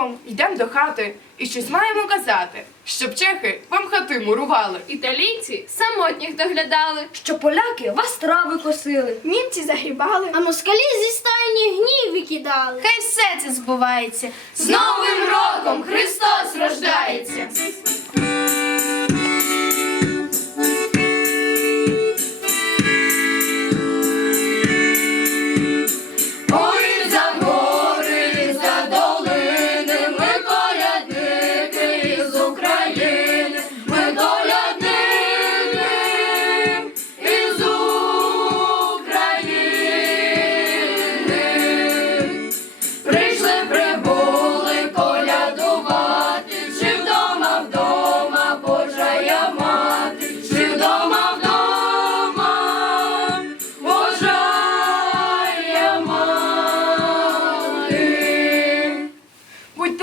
Новим роком йдемо до хати і щось маємо казати, щоб чехи вам хати мурували. Італійці самотніх доглядали. Що поляки вас трави косили. Німці загрібали. А москалі зі стайні гніві викидали. Хай все це збувається. З Новим роком Христос рождається. Zion.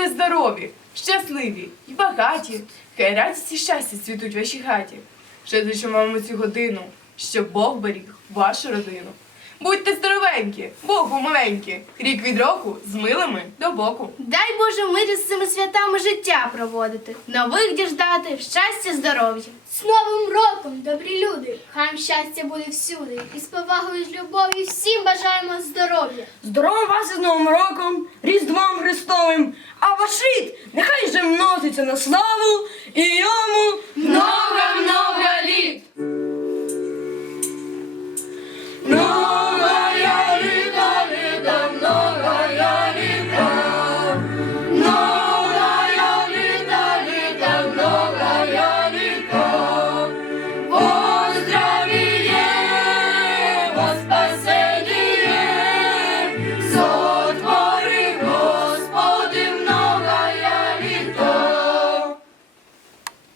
Здорові, щасливі і багаті. Хай радість і щастя цвітуть в вашій хаті. Ще дочимаємо цю годину, щоб Бог беріг вашу родину. Будьте здоровенькі, Богу маленькі, рік від року з милими до боку. Дай Боже мирі з цими святами життя проводити, нових діждати, щастя, здоров'я. З Новим роком, добрі люди! Хай вам щастя буде всюди. І з повагою з любов'ю всім бажаємо здоров'я. Здорово вас із Новим роком, Різдвом Христовим, а ваш рід нехай же множиться на славу і йому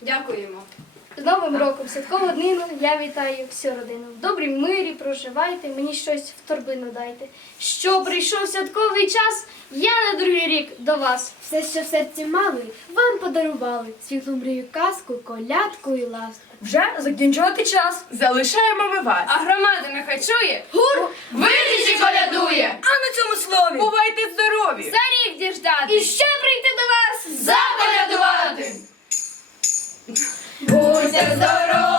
Дякуємо. З Новим роком, святкову днину я вітаю всю родину. В добрій мирі проживайте, мені щось в торбину дайте. Що прийшов святковий час, я на другий рік до вас. Все, що в серці мали, вам подарували. Світлу мрію казку, колядку і ласку. вже закінчувати час. Залишаємо ми вас. А громада нехай чує. Гур! Виріші колядує! А на цьому слові Бувайте здорові! За рік діждати. І ще прийти до вас! Будемся здорові!